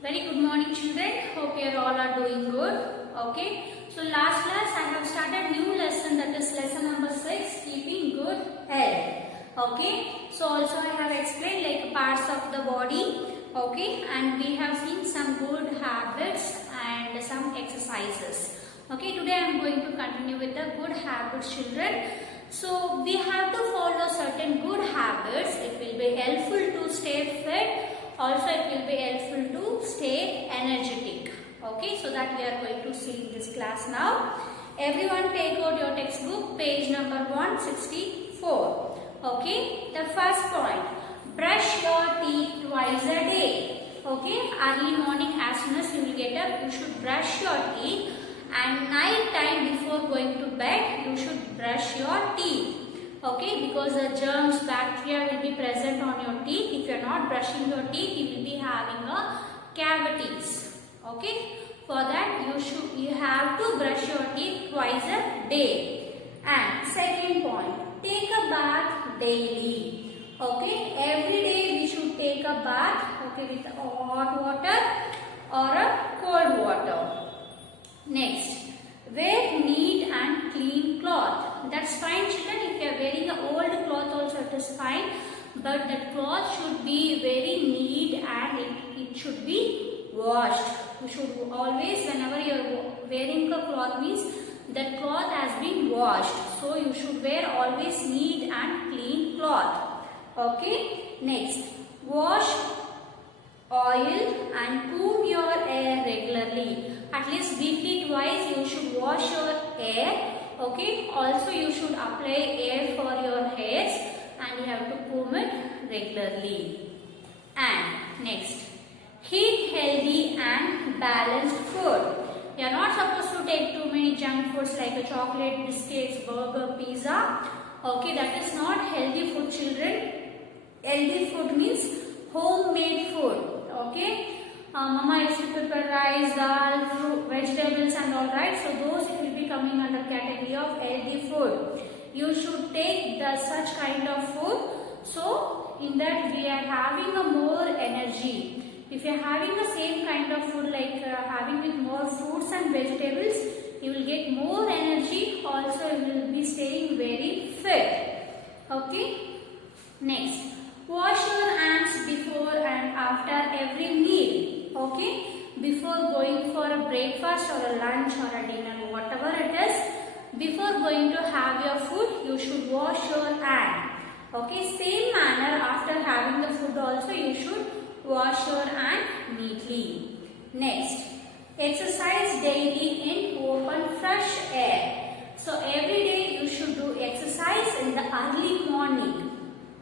Very good morning children. Hope you all are doing good. Okay. So last class I have started new lesson, that is lesson number 6, keeping good health. Okay. So also I have explained like parts of the body. Okay. And we have seen some good habits and some exercises. Okay. Today I am going to continue with the good habits children. So we have to follow certain good habits. It will be helpful to stay fit. Also it will be helpful to stay energetic. Okay, so that we are going to see in this class now. Everyone take out your textbook, page number 164. Okay, the first point, brush your teeth twice a day. Okay, early morning as soon as you will get up, you should brush your teeth, and night time before going to bed, you should brush your teeth. Okay, because the germs, bacteria will be present on your teeth. If you are not brushing your teeth, you will be having a cavities. Okay, for that you have to brush your teeth twice a day. And second point, take a bath daily. Okay, every day we should take a bath. Okay, with hot water or a cold water. Next, wear neat and clean cloth. That's fine children. If you are wearing an old cloth also it is fine. But the cloth should be very neat and it should be washed. You should always, whenever you are wearing a cloth, means that cloth has been washed. So you should wear always neat and clean cloth. Okay. Next, wash, oil and comb your hair regularly. At least weekly twice you should wash your hair. Okay. Also you should apply air for your hairs and you have to comb it regularly. And next, eat healthy and balanced food. You are not supposed to take too many junk foods like a chocolate, biscuits, burger, pizza. Okay, that is not healthy food children. Healthy food means homemade food. Okay. Mama used to prepare rice, dal, fruit, vegetables and all, right. So those it will be coming under category of healthy food. You should take such kind of food. So in that we are having a more energy. If you are having the same kind of food like having with more fruits and vegetables, you will get more energy. Also you will be staying very fit. Okay. Next, wash your hands before and after every meal. Okay, before going for a breakfast or a lunch or a dinner, whatever it is, before going to have your food, you should wash your hand. Okay, same manner after having the food also you should wash your hand neatly. Next, exercise daily in open fresh air. So every day you should do exercise in the early morning.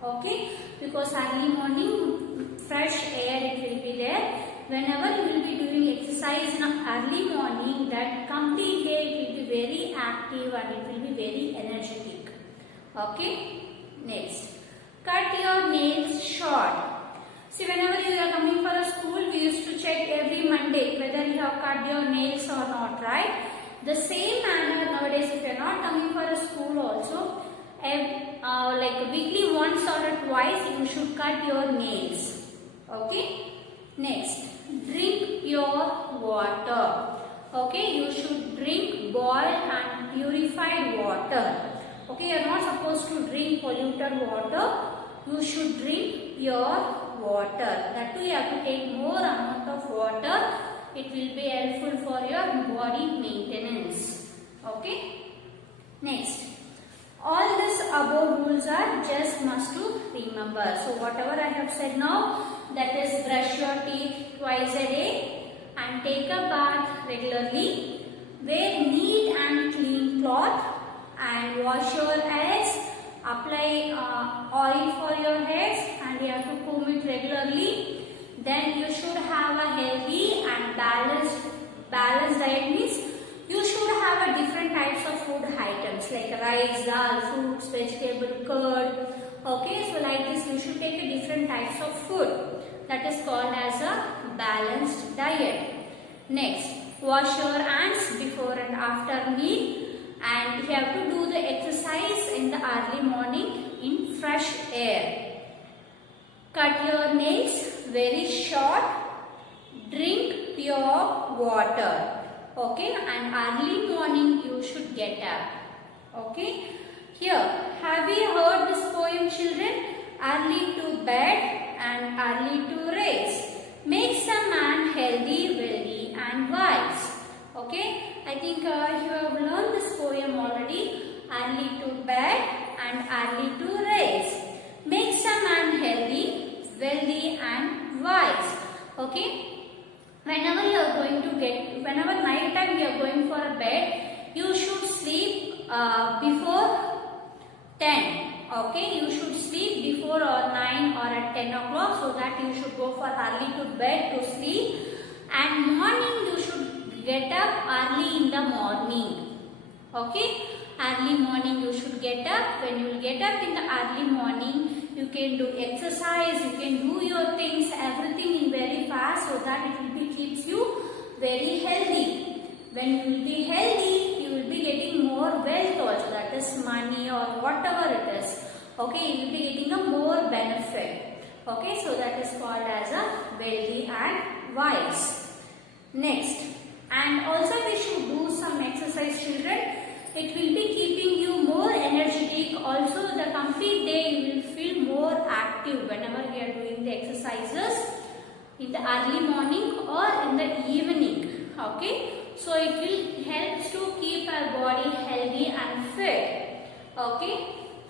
Okay, because early morning fresh air it will be there. Whenever you will be doing exercise in early morning, that complete day it will be very active and it will be very energetic. Okay. Next, cut your nails short. See, whenever you are coming for a school, we used to check every Monday whether you have cut your nails or not, right? The same manner nowadays, if you are not coming for a school also, like weekly once or twice you should cut your nails. Okay. Next, drink pure water. Okay, you should drink boiled and purified water. Okay, you are not supposed to drink polluted water. You should drink pure water. That too you have to take more amount of water. It will be helpful for your body maintenance. Okay. Next, all this above rules are just must to remember. So whatever I have said now, that is brush your teeth twice a day and take a bath regularly, wear neat and clean cloth and wash your hairs, apply oil for your hairs and you have to comb it regularly. Then you should have a healthy and balanced diet, means you should have a different types of food items like rice, dal, fruits, vegetable, curd. Okay, so like this you should take a different types of food. That is called as a balanced diet. Next, wash your hands before and after meal and you have to do the exercise in the early morning in fresh air. Cut your nails very short. Drink water. Okay, and early morning you should get up. Okay, here, have you heard this poem, children? Early to bed and early to rise makes a man healthy, wealthy and wise. Okay, I think you have learned this poem already. Early to bed and early to rise makes a man healthy, wealthy and wise. Okay. Whenever night time you are going for a bed, you should sleep before 10. Okay, you should sleep before or 9 or at 10 o'clock, so that you should go for early to bed to sleep. And morning you should get up early in the morning. Okay, early morning you should get up. When you will get up in the early morning, you can do exercise, you can do your things, everything in very fast, so that it will be keeps you very healthy. When you will be healthy, you will be getting more wealth also, that is money or whatever it is. Okay, you will be getting a more benefit. Okay, so that is called as a wealthy and wise. Next, and also we should do some exercise, children. It will be keeping you more energetic. Also, the complete day you will feel more active whenever we are doing the exercises in the early morning or in the evening. Okay, so it will help to keep our body healthy and fit. Okay,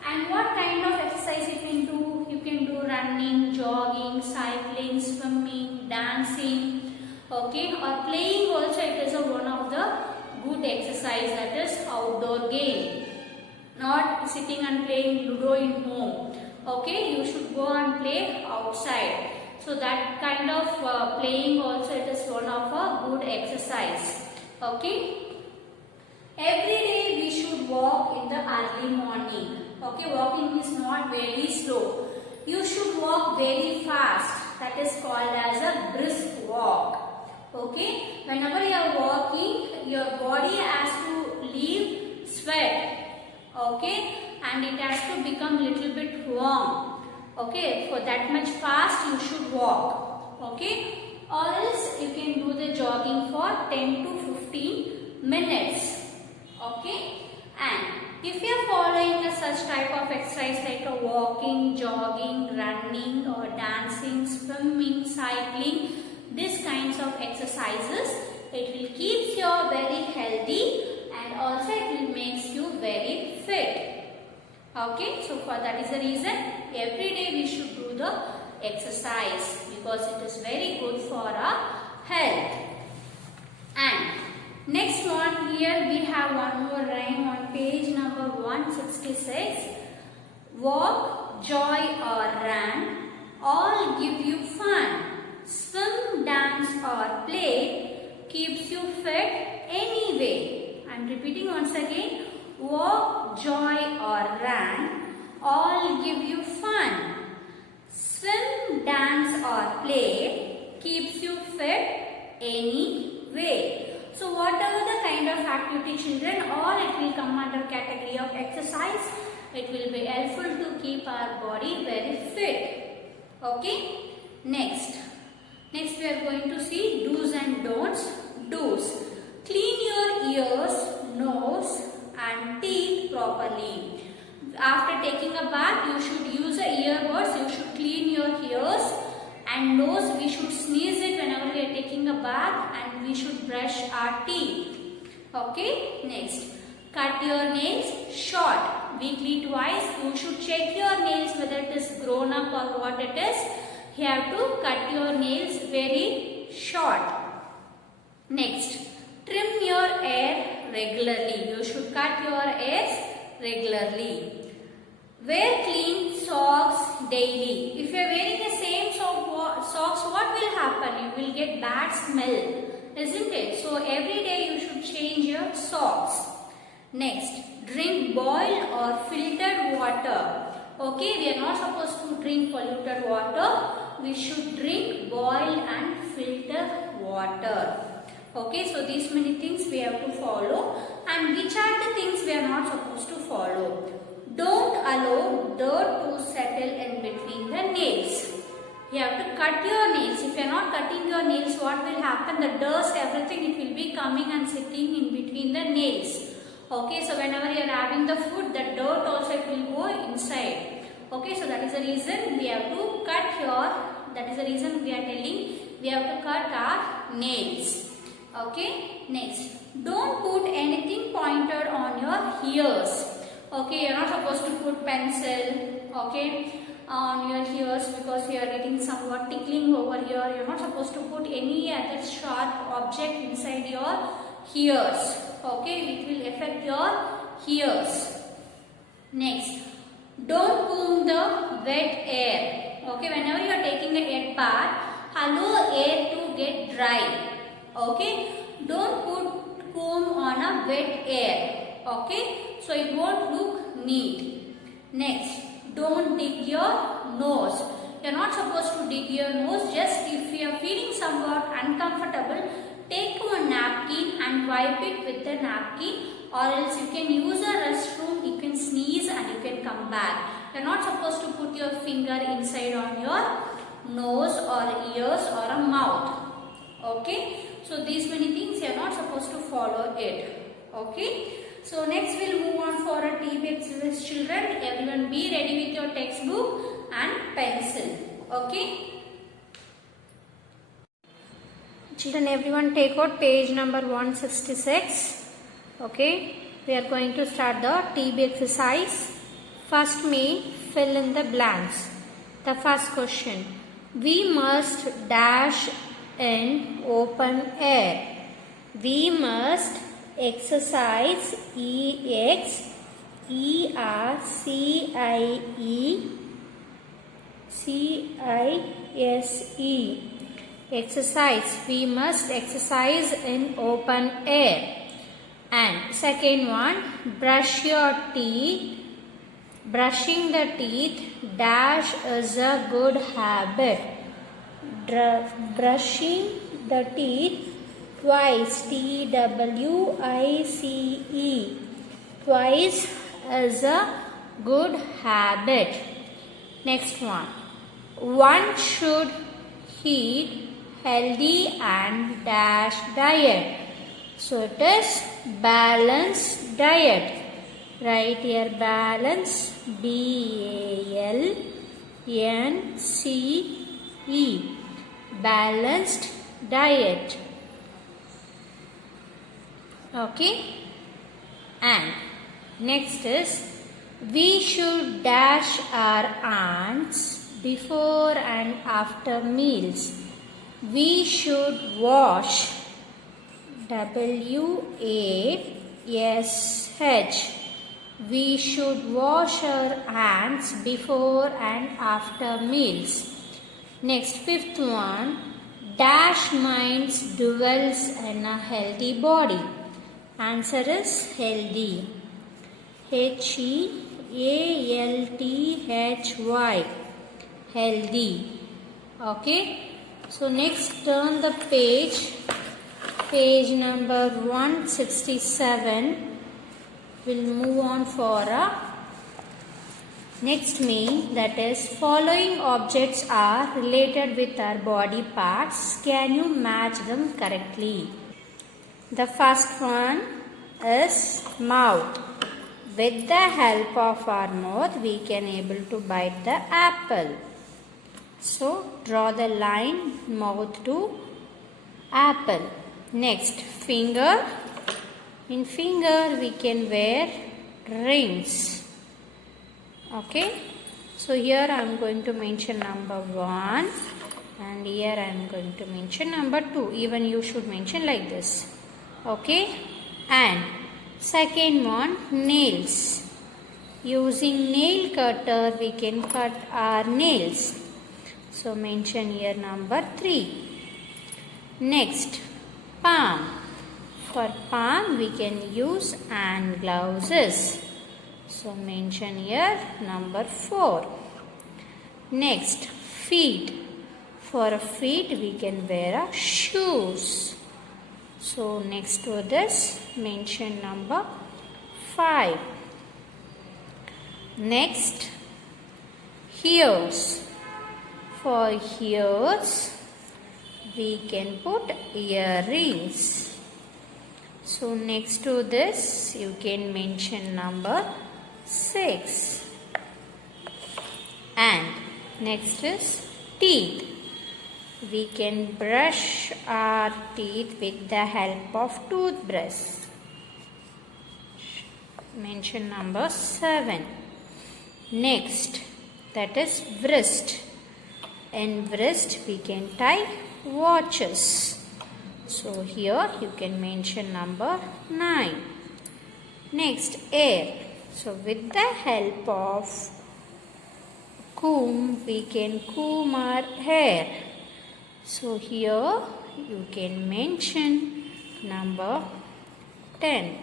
and what kind of exercise you can do? You can do running, jogging, cycling, swimming, dancing. Okay, or playing also. It is one of the good exercise, that is outdoor game, not sitting and playing Ludo in home. Okay, you should go and play outside. So that kind of playing also, it is one of a good exercise. Okay, every day we should walk in the early morning. Okay, walking is not very slow. You should walk very fast. That is called as a brisk walk. Okay, whenever you are walking, your body has to leave sweat. Okay, and it has to become little bit warm. Okay, for that much fast you should walk. Okay, or else you can do the jogging for 10 to 15 minutes. Okay, and if you are following such type of exercise like a walking, jogging, running or dancing, swimming, cycling, these kinds of exercises, it will keep you very healthy and also it will makes you very fit. Okay, so for that is the reason every day we should do the exercise, because it is very good for our health. And next one, here we have one more rhyme on page number 166. Walk, joy or run, all give you fun. Swim, dance or play keeps you fit anyway. I am repeating once again. Walk, joy or run, all give you fun. Swim, dance or play keeps you fit anyway. So whatever the kind of activity, children, all it will come under category of exercise. It will be helpful to keep our body very fit. Okay. Next we are going to see do's and don'ts. Do's: clean your ears, nose and teeth properly. After taking a bath, you should use the earbuds. You should clean your ears and nose. We should sneeze it whenever we are taking a bath, and we should brush our teeth. Okay. Next, cut your nails short. Weekly twice you should check your nails whether it is grown up or what it is. You have to cut your nails very short. Next, trim your hair regularly. You should cut your hairs regularly. Wear clean socks daily. If you are wearing the same socks, what will happen? You will get bad smell, isn't it? So every day you should change your socks. Next, drink boiled or filtered water. Okay, we are not supposed to drink polluted water. We should drink boiled and filtered water. Okay, so these many things we have to follow, and which are the things we are not supposed to follow. Don't allow dirt to settle in between the nails. You have to cut your nails. If you are not cutting your nails, what will happen? The dust, everything, it will be coming and sitting in between the nails. Okay, so whenever you are having the food, the dirt also it will go inside. Okay, so that is the reason we have to cut that is the reason we are telling we have to cut our nails. Okay, next. Don't put anything pointed on your ears. Okay, you are not supposed to put pencil, okay, on your ears because you are getting somewhat tickling over here. You are not supposed to put any other sharp object inside your ears. Okay, it will affect your ears. Next, don't comb the wet air. Okay, whenever you are taking a wet bath, allow air to get dry. Okay, don't put comb on a wet air. Okay, so it won't look neat. Next, don't dig your nose. You are not supposed to dig your nose. Just if you are feeling somewhat uncomfortable, take one napkin and wipe it with the napkin, or else you can use a restroom, you can sneeze and you can come back. You are not supposed to put your finger inside on your nose or ears or a mouth. Okay, so these many things you are not supposed to follow it. Okay, so next we'll move on for a TB exercise, children. Everyone be ready with your textbook and pencil. Okay. Children, everyone take out page number 166. Okay, we are going to start the TB exercise. First me fill in the blanks. The first question. We must dash in open air. We must exercise, exercise, exercise. We must exercise in open air. And second one, brush your teeth. Brushing the teeth dash is a good habit. Brushing the teeth twice, TWICE, twice is a good habit. Next one, one should eat healthy and dash diet. So it is balanced diet. Write here balance, BALNCE, balanced diet. Okay, and next is we should dash our ants before and after meals. We should wash, WASH. We should wash our hands before and after meals. Next, fifth one, dash minds dwells in a healthy body. Answer is healthy. HEALTHY, healthy. Okay. So next turn the page number 167. We'll move on for a next me, that is following objects are related with our body parts. Can you match them correctly? The first one is mouth. With the help of our mouth, we can able to bite the apple. So draw the line mouth to apple. Next, finger. In finger we can wear rings. Okay. So here I am going to mention number 1 and here I am going to mention number 2. Even you should mention like this. Okay. And second one, nails. Using nail cutter we can cut our nails. So mention here number 3. Next, palm. For palm we can use hand gloves. So mention here number 4. Next, feet. For feet we can wear shoes. So next to this mention number 5. Next, ears. For ears, we can put earrings. So next to this, you can mention number 6. And next is teeth. We can brush our teeth with the help of toothbrush. Mention number 7. Next, that is wrist. In wrist, we can tie watches. So here you can mention number 9. Next, hair. So with the help of comb, we can comb our hair. So here you can mention number 10.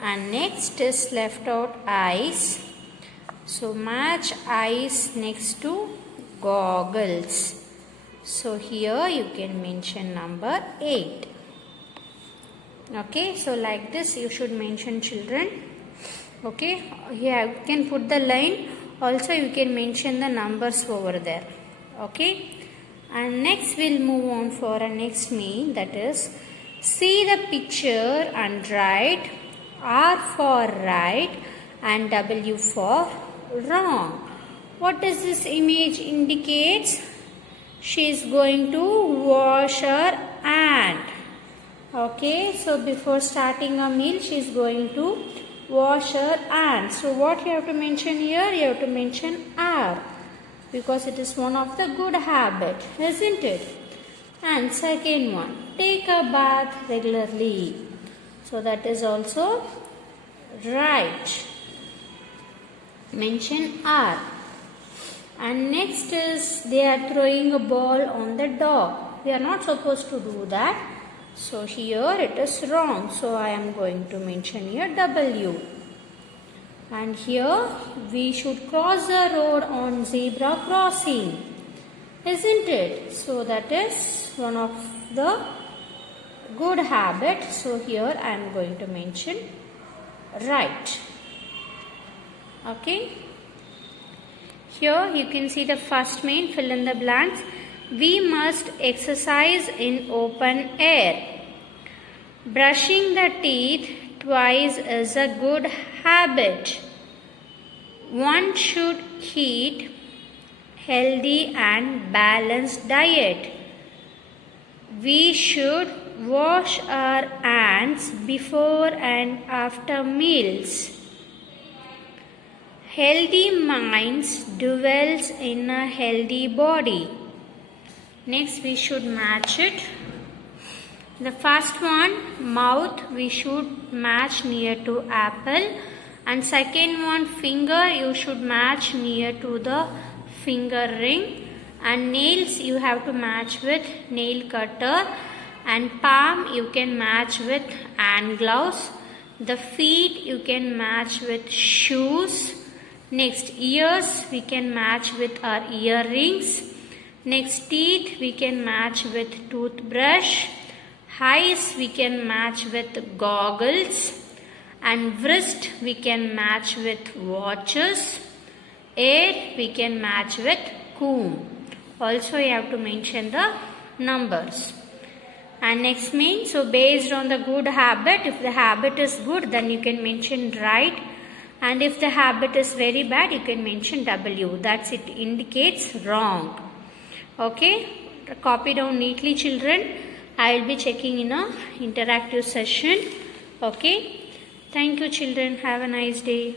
And next is left out eyes. So match eyes next to goggles. So here you can mention number 8. Okay, so like this you should mention, children. Okay, here you can put the line. Also you can mention the numbers over there. Okay, and next we'll move on for a next mean, that is see the picture and write R for right and W for wrong. What does this image indicates? She is going to wash her hand. Okay, so before starting a meal, she is going to wash her hand. So what you have to mention here? You have to mention R, because it is one of the good habit, isn't it? And second one, take a bath regularly. So that is also right. Mention R. And next is they are throwing a ball on the dog. We are not supposed to do that. So here it is wrong. So I am going to mention here W. And here we should cross the road on zebra crossing, isn't it? So that is one of the good habit. So here I am going to mention right. Okay. Here you can see the first main, fill in the blanks. We must exercise in open air. Brushing the teeth twice is a good habit. One should eat healthy and balanced diet. We should wash our hands before and after meals. Healthy minds dwells in a healthy body. Next we should match it. The first one, mouth, we should match near to apple. And second one, finger, you should match near to the finger ring. And nails you have to match with nail cutter. And palm you can match with hand gloves. The feet you can match with shoes. Next, ears we can match with our earrings. Next, teeth we can match with toothbrush. Eyes we can match with goggles. And wrist we can match with watches. Hair we can match with comb. Also you have to mention the numbers. And next means, so based on the good habit, if the habit is good, then you can mention right. And if the habit is very bad, you can mention W. That's it, indicates wrong. Okay, copy down neatly, children. I will be checking in a interactive session. Okay, thank you, children. Have a nice day.